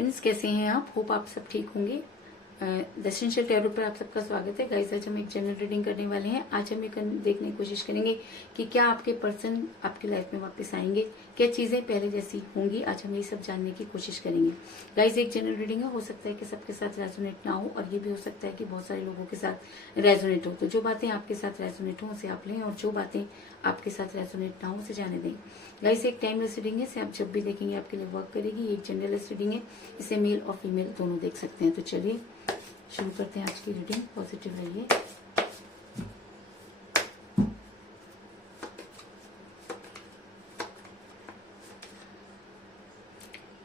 Friends, कैसे हैं आप? होप आप सब ठीक होंगे। द एसेंशियल टैरो पर आप सबका स्वागत है। गाइस, आज हम एक जनरल रीडिंग करने वाले हैं। आज हम देखने की कोशिश करेंगे कि क्या आपके पर्सन आपकी लाइफ में वापस आएंगे, क्या चीजें पहले जैसी होंगी। आज हम ये सब जानने की कोशिश करेंगे। गाइस, एक जनरल रीडिंग है, हो सकता है कि सबके साथ रेजोनेट ना हो, और ये भी हो सकता है कि बहुत सारे लोगों के साथ रेजोनेट हो। तो जो बातें आपके साथ रेजोनेट हो उसे आप लें, और जो बातें आपके साथ रेजोनेट ना हो उसे जाने दें। गाइस, एक टाइमलेस रीडिंग है, इसे आप जब भी देखेंगे आपके लिए वर्क करेगी। एक जनरल रीडिंग है, इसे मेल और फीमेल दोनों देख सकते हैं। तो चलिए शुरू करते हैं आज की रीडिंग। पॉजिटिव रहिए।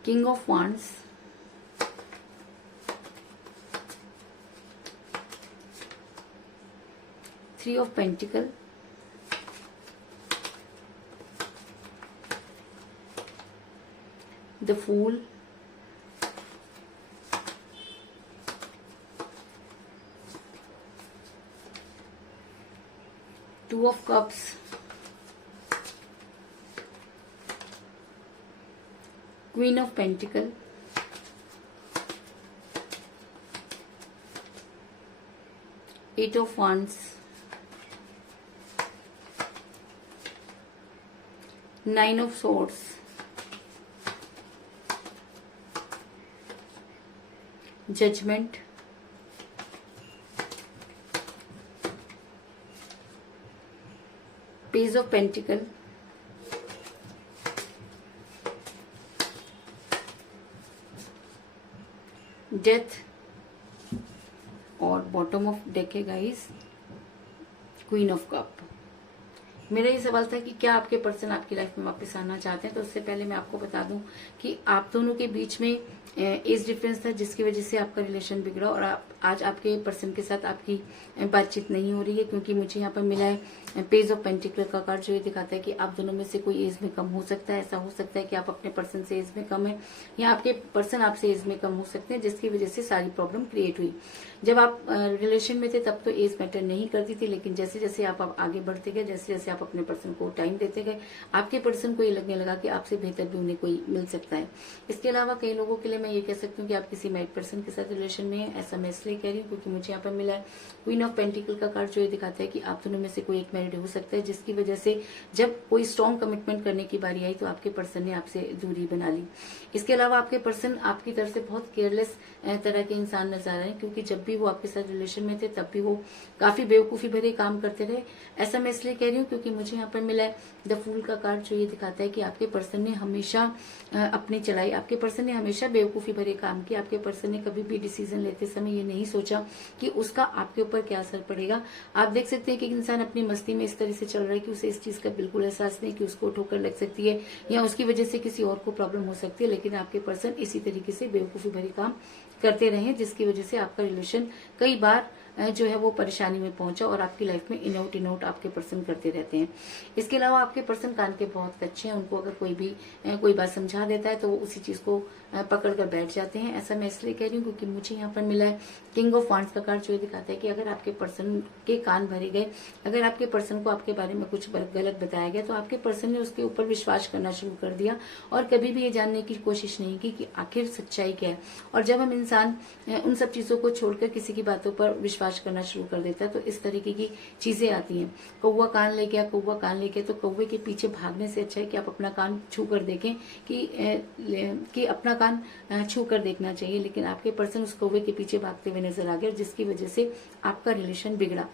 King of wands, three of pentacle, the fool, two of cups, queen of pentacle, eight of wands, nine of swords, judgement, page of pentacle, death, और बॉटम ऑफ डेक है गाइस, क्वीन ऑफ कप। मेरा ये सवाल था कि क्या आपके person आपकी लाइफ में वापस आना चाहते हैं। तो उससे पहले मैं आपको बता दूं कि आप दोनों के बीच में एज डिफरेंस था, जिसकी वजह से आपका रिलेशन बिगड़ा, और आज आपके पर्सन के साथ आपकी बातचीत नहीं हो रही है। क्योंकि मुझे यहाँ पर मिला है पेज ऑफ पेंटिकल का कार्ड, जो ये दिखाता है कि आप दोनों में से कोई एज में कम हो सकता है। ऐसा हो सकता है कि आप अपने पर्सन से एज में कम है, या आपके पर्सन आपसे एज में कम हो सकते हैं, जिसकी वजह से सारी प्रॉब्लम क्रिएट हुई। जब आप रिलेशन में थे तब तो एज मैटर नहीं करती थी, लेकिन जैसे जैसे आप आगे बढ़ते गए, जैसे जैसे आप अपने पर्सन को टाइम देते गए, आपके पर्सन को ये लगने लगा कि आपसे बेहतर भी उन्हें कोई मिल सकता है। इसके अलावा कई लोगों के लिए मैं ये कह सकती हूँ कि आप किसी मैरिड पर्सन के साथ रिलेशन में है। ऐसा मैं इसलिए कह रही हूँ क्योंकि मुझे यहाँ पर मिला है क्वीन ऑफ पेंटिकल का कार्ड, जो ये दिखाता है कि आप दोनों में से कोई एक मैरिड हो सकता है, जिसकी वजह से जब कोई स्ट्रॉन्ग कमिटमेंट करने की बारी आई तो आपके पर्सन ने आपसे दूरी बना ली। इसके अलावा आपके पर्सन आपकी तरफ से बहुत केयरलेस तरह के इंसान नजर आ रहे हैं, क्योंकि जब भी वो आपके साथ रिलेशन में थे तब भी वो काफी बेवकूफी भरे काम करते रहे। ऐसा मैं इसलिए कह रही हूँ क्योंकि मुझे यहाँ पर मिला है द फूल का कार्ड, जो ये दिखाता है कि आपके पर्सन ने हमेशा अपनी चलाई, आपके पर्सन ने हमेशा बेवकूफी भरे काम किए। आपके पर्सन ने कभी भी डिसीजन लेते समय ये नहीं सोचा कि उसका आपके ऊपर क्या असर पड़ेगा। आप देख सकते हैं कि इंसान अपनी मस्ती में इस तरह से चल रहा है कि उसे इस चीज का बिल्कुल एहसास नहीं कि उसको ठोकर लग सकती है या उसकी वजह से किसी और को प्रॉब्लम हो सकती है, लेकिन आपके पर्सन इसी तरीके से बेवकूफी भरे काम करते रहे, जिसकी वजह से आपका रिलेशन कई बार जो है वो परेशानी में पहुंचा, और आपकी लाइफ में इन आउट आपके पर्सन करते रहते हैं। इसके अलावा आपके पर्सन कान के बहुत कच्चे हैं, उनको अगर कोई बात समझा देता है तो वो उसी चीज को पकड़ कर बैठ जाते हैं। ऐसा मैं इसलिए कह रही हूँ क्योंकि मुझे यहाँ पर मिला है किंग ऑफ वांड्स का कार्ड, जो दिखाता है कि अगर आपके पर्सन के कान भरे गए, अगर आपके पर्सन को आपके बारे में कुछ गलत बताया गया, तो आपके पर्सन ने उसके ऊपर विश्वास करना शुरू कर दिया और कभी भी ये जानने की कोशिश नहीं की कि आखिर सच्चाई क्या है। और जब हम इंसान उन सब चीजों को छोड़कर किसी की बातों पर विश्वास करना शुरू कर देता है तो इस तरीके की चीजें आती हैं। कौवा कान ले गया, कौवा कान ले गया, तो कौवे के पीछे भागने से अच्छा है कि आप अपना कान छू कर देखें कि अपना कान छू कर देखना चाहिए। लेकिन आपके पर्सन उस कौवे के पीछे भागते हुए नजर आ गए, जिसकी वजह से आपका रिलेशन बिगड़ा।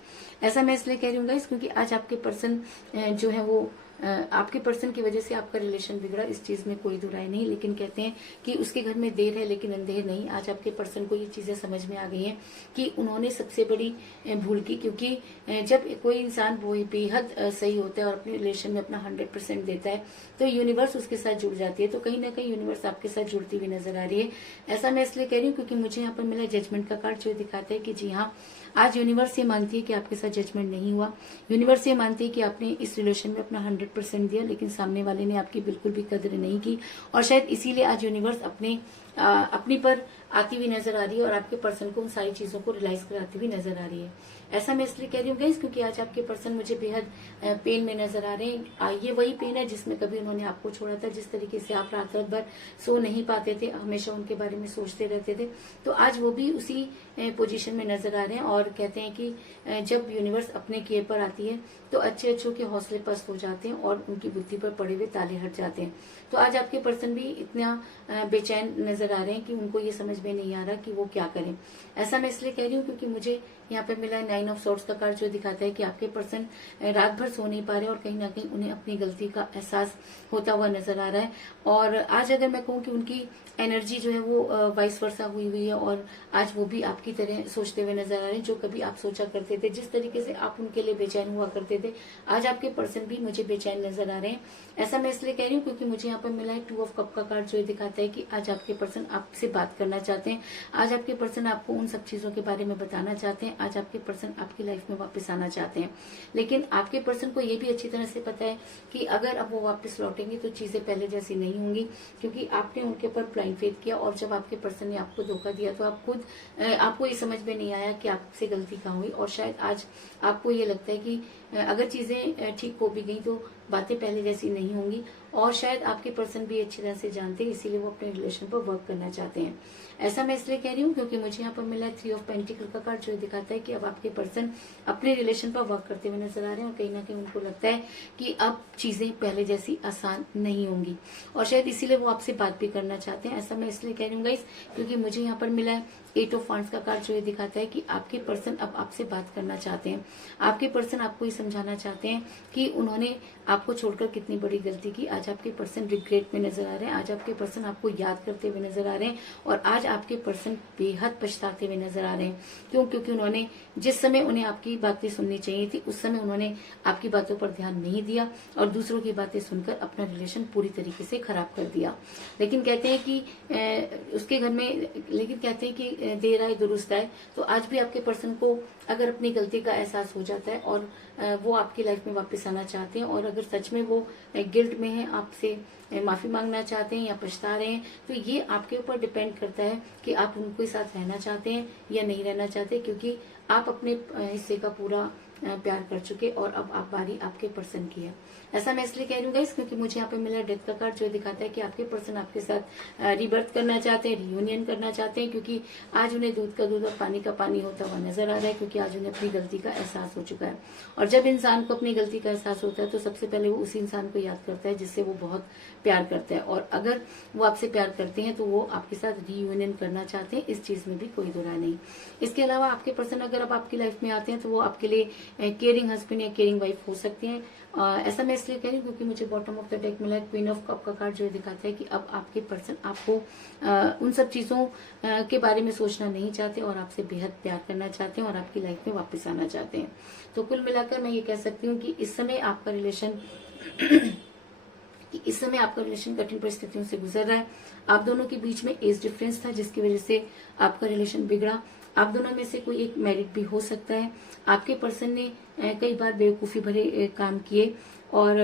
ऐसा मैं इसलिए कह रही हूँ गाइस क्योंकि आज आपके पर्सन जो है वो आपके पर्सन की वजह से आपका रिलेशन बिगड़ा, इस चीज में कोई दुराई नहीं। लेकिन कहते हैं कि उसके घर में देर है लेकिन अंधेर नहीं। आज आपके पर्सन को ये चीजें समझ में आ गई हैं कि उन्होंने सबसे बड़ी भूल की, क्योंकि जब कोई इंसान वो बेहद सही होता है और अपने रिलेशन में अपना 100% देता है तो यूनिवर्स उसके साथ जुड़ जाती है। तो कहीं ना कहीं यूनिवर्स आपके साथ जुड़ती हुई नजर आ रही है। ऐसा मैं इसलिए कह रही हूँ क्योंकि मुझे यहाँ पर मिला जजमेंट का कार्ड, जो दिखाता है कि जी हाँ, आज यूनिवर्स ये मानती है कि आपके साथ जजमेंट नहीं हुआ। यूनिवर्स ये मानती है कि आपने इस रिलेशन में अपना 100% दिया, लेकिन सामने वाले ने आपकी बिल्कुल भी कदर नहीं की, और शायद इसीलिए आज यूनिवर्स अपने अपनी पर आती हुई नजर आ रही है और आपके पर्सन को उन सारी चीजों को रियलाइज कराती हुई नजर आ रही है। ऐसा मैं इसलिए कह रही हूँ गाइस क्योंकि आज आपके पर्सन मुझे बेहद पेन में नजर आ रहे हैं। ये वही पेन है जिसमें कभी उन्होंने आपको छोड़ा था, जिस तरीके से आप रात रात भर सो नहीं पाते थे, हमेशा उनके बारे में सोचते रहते थे, तो आज वो भी उसी पोजीशन में नजर आ रहे हैं। और कहते हैं कि जब यूनिवर्स अपने किए पर आती है तो अच्छे अच्छों के हौसले पस्त हो जाते हैं और उनकी बुद्धि पर पड़े हुए ताले हट जाते हैं। तो आज आपके पर्सन भी इतना बेचैन नजर आ रहे हैं कि उनको ये समझ में नहीं आ रहा कि वो क्या करें। ऐसा मैं इसलिए कह रही हूँ क्योंकि मुझे यहाँ पे मिला 9 ऑफ सॉर्ड्स का कार्ड, जो दिखाता है कि आपके पर्सन रात भर सो नहीं पा रहे और कहीं ना कहीं उन्हें अपनी गलती का एहसास होता हुआ नजर आ रहा है। और आज अगर मैं कहूँ कि उनकी एनर्जी जो है वो वाइस वर्सा हुई हुई है और आज वो भी आपकी तरह सोचते हुए नजर आ रहे हैं। जो कभी आप सोचा करते थे, जिस तरीके से आप उनके लिए बेचैन हुआ करते थे, आज आपके पर्सन भी मुझे बेचैन नजर आ रहे हैं। ऐसा मैं इसलिए कह रही हूँ क्योंकि मुझे यहाँ पर मिला है 2 ऑफ कप का कार्ड, जो दिखाता है कि आज आपके पर्सन आपसे बात करना चाहते हैं। आज आपके पर्सन आपको उन सब चीजों के बारे में बताना चाहते हैं। आज आपके पर्सन आपकी लाइफ में वापस आना चाहते हैं, लेकिन आपके पर्सन को ये भी अच्छी तरह से पता है कि अगर अब वो वापस लौटेंगे तो चीजें पहले जैसी नहीं होंगी, क्योंकि आपने उनके ऊपर ब्लाइंड फेथ किया और जब आपके पर्सन ने आपको धोखा दिया तो आप खुद आपको ये समझ में नहीं आया कि आपसे गलती कहाँ हुई। और शायद आज आपको ये लगता है कि अगर चीजें ठीक हो भी गई तो बातें पहले जैसी नहीं होंगी। और शायद आपके पर्सन भी अच्छी तरह से जानते हैं, इसीलिए वो अपने रिलेशन पर वर्क करना चाहते हैं। ऐसा मैं इसलिए कह रही हूँ क्योंकि मुझे यहाँ पर मिला है 3 ऑफ पेंटिकल का कार्ड, जो दिखाता है कि अब आपके पर्सन अपने रिलेशन पर वर्क करते हुए नजर आ रहे हैं और कहीं ना कहीं उनको लगता है कि अब चीजें पहले जैसी आसान नहीं होंगी और शायद इसीलिए वो आपसे बात भी करना चाहते हैं। ऐसा मैं इसलिए कह रही हूँ गाइस क्योंकि मुझे यहाँ पर मिला है 8 ऑफ वांड्स का कार्ड, जो दिखाता है कि आपके पर्सन अब आपसे बात करना चाहते हैं। आपके पर्सन आपको ये समझाना चाहते हैं कि उन्होंने आपको छोड़कर कितनी बड़ी गलती की। आज आपके पर्सन रिग्रेट में नजर आ रहे हैं, आज आपके पर्सन आपको याद करते हुए नजर आ रहे हैं और आज आपके पर्सन बेहद पछताते हुए नजर आ रहे हैं। क्यों? क्योंकि उन्होंने जिस समय उन्हें आपकी बातें सुननी चाहिए थी उस समय उन्होंने आपकी बातों पर ध्यान नहीं दिया और दूसरों की बातें सुनकर अपना रिलेशन पूरी तरीके से खराब कर दिया। लेकिन कहते हैं कि उसके घर में, लेकिन कहते हैं कि देर आए दुरुस्त आए। तो आज भी आपके पर्सन को अगर अपनी गलती का एहसास हो जाता है और वो आपकी लाइफ में वापस आना चाहते हैं और अगर सच में वो गिल्ट में है, आपसे माफी मांगना चाहते हैं या पछता रहे हैं, तो ये आपके ऊपर डिपेंड करता है कि आप उनके साथ रहना चाहते हैं या नहीं रहना चाहते, क्योंकि आप अपने हिस्से का पूरा प्यार कर चुके और अब आप बारी आपके पर्सन की है। ऐसा मैं इसलिए कह रही हूँ गाइस क्योंकि मुझे यहाँ पे मिला डेथ का कार्ड, जो दिखाता है कि आपके पर्सन आपके साथ रिबर्थ करना चाहते हैं, रियूनियन करना चाहते हैं, क्योंकि आज उन्हें दूध का दूध और पानी का पानी होता हुआ नजर आ रहा है, क्योंकि आज उन्हें अपनी गलती का एहसास हो चुका है। और जब इंसान को अपनी गलती का एहसास होता है तो सबसे पहले वो उसी इंसान को याद करता है जिससे वो बहुत प्यार करता है, और अगर वो आपसे प्यार करते हैं तो वो आपके साथ रियूनियन करना चाहते हैं, इस चीज में भी कोई दो राय नहीं। इसके अलावा आपके पर्सन अगर अब आपकी लाइफ में आते हैं तो वो आपके लिए केयरिंग हस्बैंड या केयरिंग वाइफ हो सकती हैं। ऐसा मैं इसलिए कह रही हूँ क्योंकि मुझे बॉटम ऑफ द डेक मिला है क्वीन ऑफ कप का कार्ड, जो दिखाता है कि अब आपके पर्सन आपको उन सब चीजों के बारे में सोचना नहीं चाहते और आपसे बेहद प्यार करना चाहते हैं और आपकी लाइफ में वापस आना चाहते हैं। तो कुल मिलाकर मैं ये कह सकती हूँ कि इस समय आपका रिलेशन कठिन परिस्थितियों से गुजर रहा है। आप दोनों के बीच में एज डिफरेंस था जिसकी वजह से आपका रिलेशन बिगड़ा। आप दोनों में से कोई एक मैरिड भी हो सकता है। आपके पर्सन ने कई बार बेवकूफी भरे काम किए और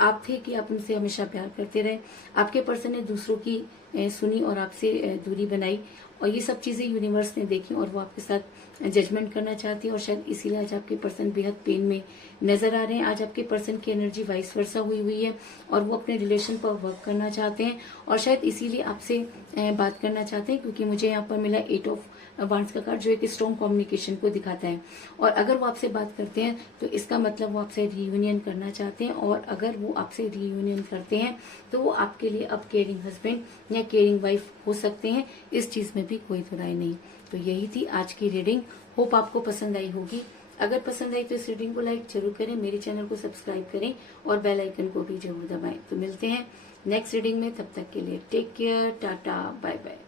आप थे कि आप उनसे हमेशा प्यार करते रहे। आपके पर्सन ने दूसरों की सुनी और आपसे दूरी बनाई और ये सब चीजें यूनिवर्स ने देखी और वो आपके साथ जजमेंट करना चाहती है और शायद इसीलिए आज आपके पर्सन बेहद पेन में नजर आ रहे हैं। आज आपके पर्सन की एनर्जी वाइस वर्सा हुई हुई है और वो अपने रिलेशन पर वर्क करना चाहते हैं और शायद इसीलिए आपसे बात करना चाहते हैं, क्योंकि मुझे यहाँ पर मिला 8 ऑफ वांड्स का कार्ड, जो एक स्ट्रॉन्ग कम्युनिकेशन को दिखाता है। और अगर वो आपसे बात करते हैं तो इसका मतलब वो आपसे रियूनियन करना चाहते हैं, और अगर वो आपसे रियूनियन करते हैं तो वो आपके लिए अब केयरिंग हस्बैंड या केयरिंग वाइफ हो सकते हैं, इस चीज में भी कोई दो राय नहीं। तो यही थी आज की रीडिंग। होप आपको पसंद आई होगी। अगर पसंद आई तो इस रीडिंग को लाइक जरूर करें, मेरे चैनल को सब्सक्राइब करें और बेल आइकन को भी जरूर दबाएं। तो मिलते हैं नेक्स्ट रीडिंग में, तब तक के लिए take care, ta-ta, bye bye.